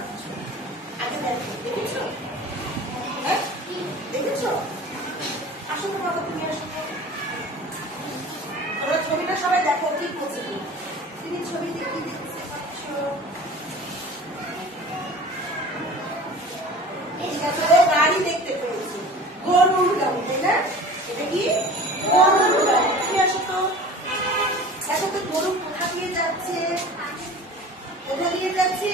আঁকছো? আগে দেখো, দেখেছো? হ্যাঁ, দেখেছো? আসো তো বাবা, তুমি আসো। তোমরা ছবিটা সবাই দেখো, কি করছে তুমি ছবিতে কি দেখতে পাচ্ছ? গাড়ি দেখতে পেয়েছি, গরুর গাড়ি, তাই না? এটা কি গরুর গাড়ি? তুমি আসো তো, দেখো তো গরু কোথা দিয়ে যাচ্ছে? কোথা দিয়ে যাচ্ছে?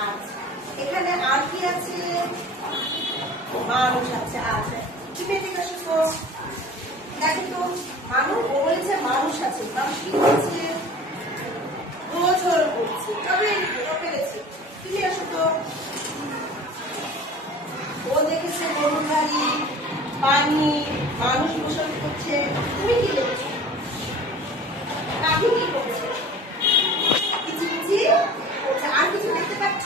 আচ্ছা, এখানে আর কি আছে? মানুষ আছে। আচ্ছা, তুমি এদিকে আসো তো, দেখো তো মানুষ, ও বলেছে মানুষ আছে, মানুষ কি করছে? গোছল করছে। তবে পেরেছি, তুমি আসো তো। ও দেখেছে গরুর গাড়ি, পানি, মানুষ গোসল করছে। তুমি কি দেখছো? কাকু কি করছে? কিচিমিচি করছে। আর কিছু দেখতে পাচ্ছ?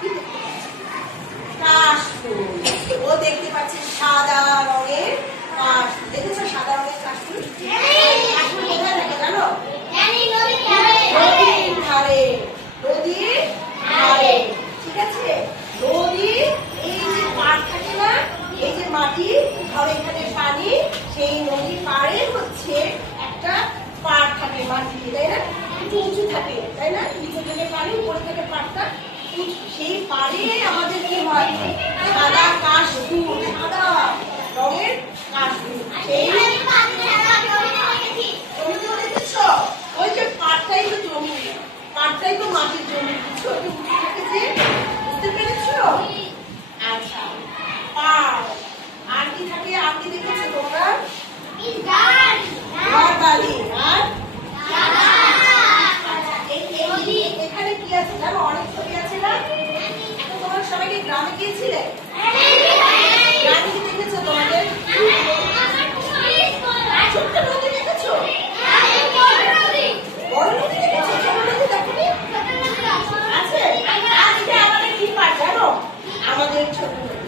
কি দেখতে পাচ্ছ? কাশফুল। ও দেখতে পাচ্ছে সাদা রঙের কাশফুল। দেখেছো সাদা রঙের কাশফুল? কাশফুল কোথায় থাকে জানো? নদীর ধারে। নদীর ধারে, ঠিক আছে? নদীর এই যে পাড় থাকে না, এই যে মাটি, ধরো এখানে পানি, সেই নদীর পাড়ে হচ্ছে একটা পাড় থাকে মাটিতে, তাই না? একটু উঁচু থাকে, তাই না? নিচে থেকে পানি, উপরে থেকে পাড়টা, সেই পাড়ে আমাদের কি হয়? সাদা কাশফুল, সাদা রঙের কাশফুল। সেই জমিতেও দেখেছ? ওই যে পাড়টাই তো জমি, পাড়টাই তো মাটির জমি, বুঝছো? একটু উঁচু থাকে যে, বুঝতে পেরেছো? আচ্ছা, পাড়। আর কি থাকে? আর কি দেখেছো তোমরা? বালি। আর এখানে কি আছে জানো? অনেক ছবি আছে না? এখন তোমরা সবাইকে গ্রামে গিয়েছিলে? গ্রামে কি দেখেছো তোমাদের? ছোট্ট নদী দেখেছো? বড় নদী দেখেছো? ছোট নদী দেখোনি? আছে? আজকে আমাদের কি পাঠ জানো? আমাদের ছোট নদী।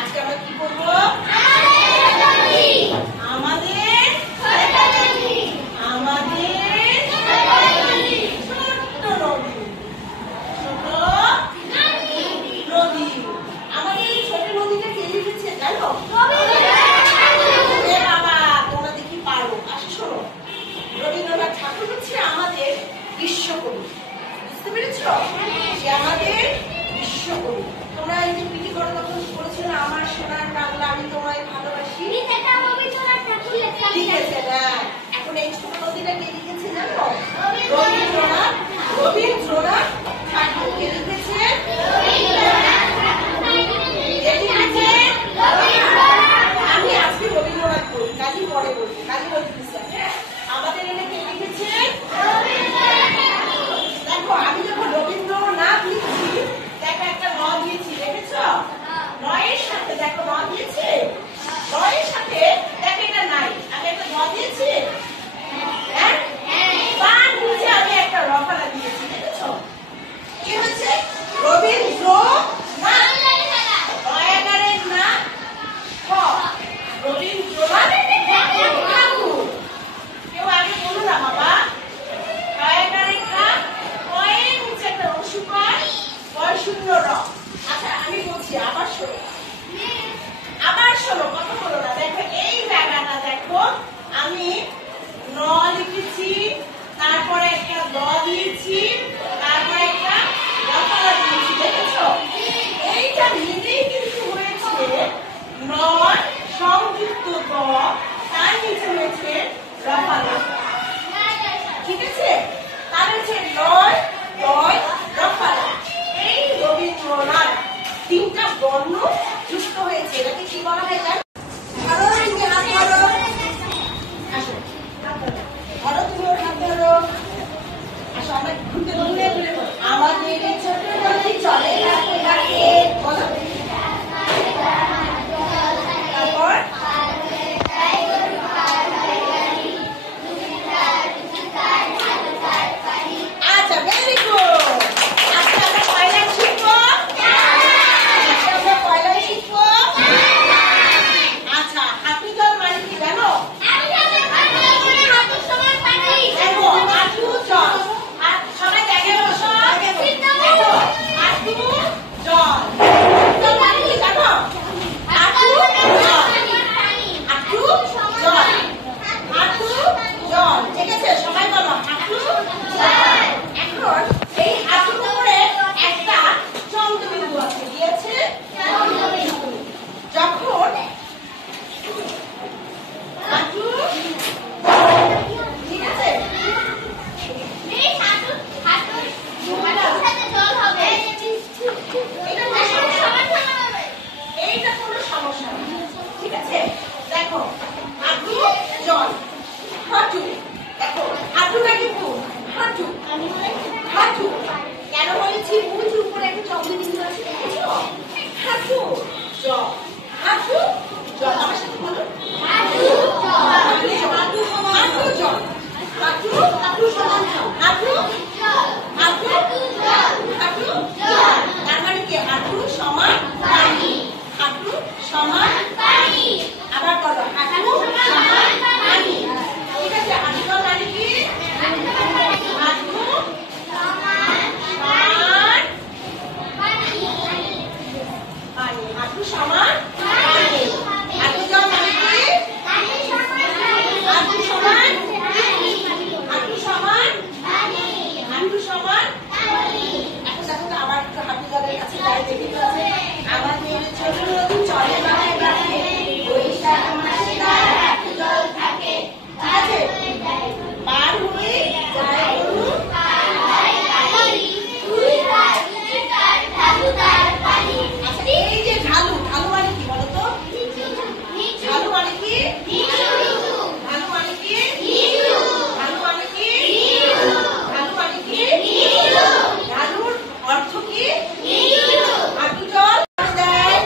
আজকে আমরা কি করবো? আমাদের ছোট্ট নদী। ছোট নদী। আমাদের এই ছোট নদীটা কে লিখেছে জানো? বাবা, তোমরা দেখি পারো। আসো শোনো, রবীন্দ্রনাথ ঠাকুর হচ্ছে আমাদের বিশ্বকবি, বুঝতে পেরেছ? সে আমাদের বিশ্বকবি। তোমরা এই যে পিটি করো তখন বলেছিল আমার সোনার বাংলা আমি তোমায় ভালোবাসি, ঠিক আছে না? এখন এই ছোট নদীটা কে লিখেছে জানো? রবীন্দ্রনাথ ঠাকুর। কে লিখেছে? আমি আজকে রবীন্দ্রনাথ বলি, কাজী পরে বলি, কাজী বলতেছি আমাদের এনে কে লিখেছে? দেখো আমি যখন রবীন্দ্রনাথ লিখছি, দেখো একটা ন দিয়েছি, দেখেছ? নয়ের সাথে দেখো ন দিয়েছে, নয়ের সাথে দেখো এটা নাই, আমি একটা ন দিয়েছি। হ্যাঁ, হাঁটু। কেন বলেছি? উঁচু উপরে একটা চন্দ্রবিন্দু আছে, দেখেছো? হাঁটু জ, হাঁটু জ। আমার সাথে বলো, হাঁটু জ, হাঁটু সমান, হাঁটু জ, হাঁটু, হাঁটু সমান, হাঁটু হাঁটু হাঁটু জ। তার মানে কি? হাঁটু সমান পানি, হাঁটু সমান পানি। আবার বলো, হাঁটু সমান পানি। ঠিক আছে? হাঁটু মানে কি? হাঁটু হাঁটু সমান পানি। হাঁটু জল মানে কি? হাঁটু সমান, হাঁটু সমান, হাঁটু সমান। এখন দেখো তো আবার একটু হাঁটু জলের কাছে যাই, দেখি তো আছে। আমাদের ছোট নদী চলে বাঁকে বাঁকে, বৈশাখ মাসে তার হাঁটু জল থাকে। ঠিক আছে? পার হয়ে যায় গরু, আচ্ছা এই যে ঢালু, ঢালু মানে কি বলো তো? ঢালু মানে কি? ঢালু মানে কি? ঢালু মানে কি? ঢালু মানে কি? ঢালুর অর্থ কি? হাঁটু জল দেয়।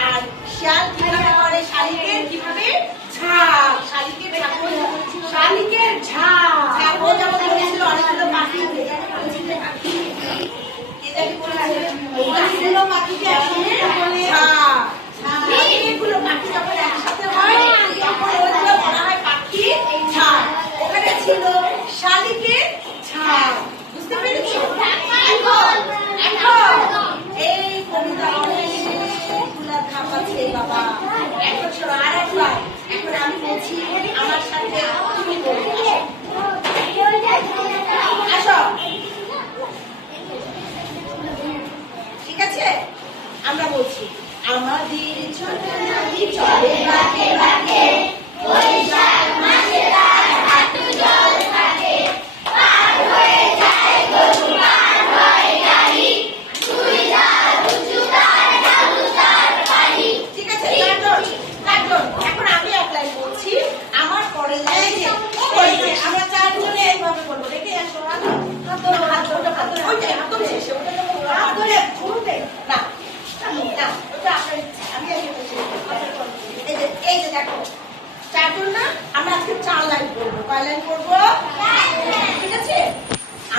আর শিয়াল কিভাবে করে? শালিকের কিভাবে ঝাঁক, শালিকের ঝাঁক, শালিকের ঝাঁক। ও যেমন বলেছিল অনেকগুলো পাখি, অনেকগুলো পাখিকে একসঙ্গে ঝাঁক। অনেকগুলো পাখি যখন একসাথে হয় তখন ওইগুলো বলা হয় পাখি ঝাঁক। ওখানে ছিল শালিকের ঝাঁক। বুঝতে পেরেছো? এখন এই কবিতা অনেকগুলা ধাপ আছে বাবা। এখন শোনো আর একবার, এখন আমি বলছি আমার সাথে তুমি বলবে। আসো, ঠিক আছে? আমরা বলছি, আমাদের ছোট নদী চলে বাঁকে বাঁকে, বৈশাখ মাসে তার হাঁটু জল থাকে। পার হয়ে যায় গরু, পার হয় গাড়ি, দুই ধার উঁচু তার, ঢালু তার বাড়ি। ঠিক আছে? চারজন। এখন আমি এক লাইন বলছি, আমার পরে লাইনে আমরা চারজনে এইভাবে বলবো। রেখে আসো, হাত ধরে, ওইটাই একদম শেষে, ওটা হাত ধরে শুরুতে না, ওটা আপনার ইচ্ছে। আমি এই যে দেখো, চারজন না, আমরা আজকে 4 লাইন করবো। কয় লাইন করবো? ঠিক আছে?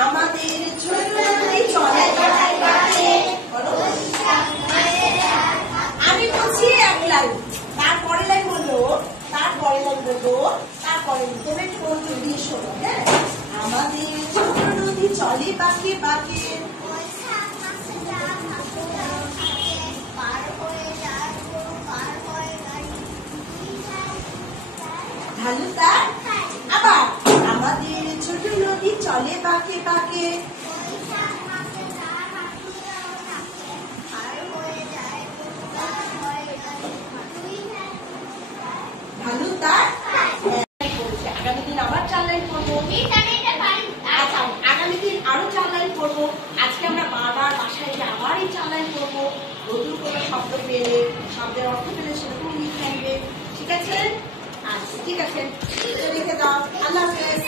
আমাদের ছোট নদী চলে বাঁকে বাঁকে, আমি বলছি এক লাইন, তারপরে লাইন বলবো, তারপরে লাইন বলবো, তারপরে তুমি একটু মনোযোগ দিয়ে শোনো। হ্যাঁ? আমাদের ছোট নদী চলে বাঁকে বাঁকে, ঢালু তার। আবার আমাদের ছোট নদী চলে বাঁকে বাঁকে, ঢালু তার। আগামী দিন আবার 4 লাইন করবো। আচ্ছা, আগামী দিন আরো 4 লাইন করবো। আজকে আমরা বারবার বাসায় গিয়ে আবার এই 4 লাইন করবো। নতুন কোনো শব্দ পেলে, শব্দের অর্থ পেলে সেটা তুমি লিখে আনবে। ঠিক আছে? আচ্ছা, ঠিক আছে, লিখে দাও। আল্লাহ হাফেজ।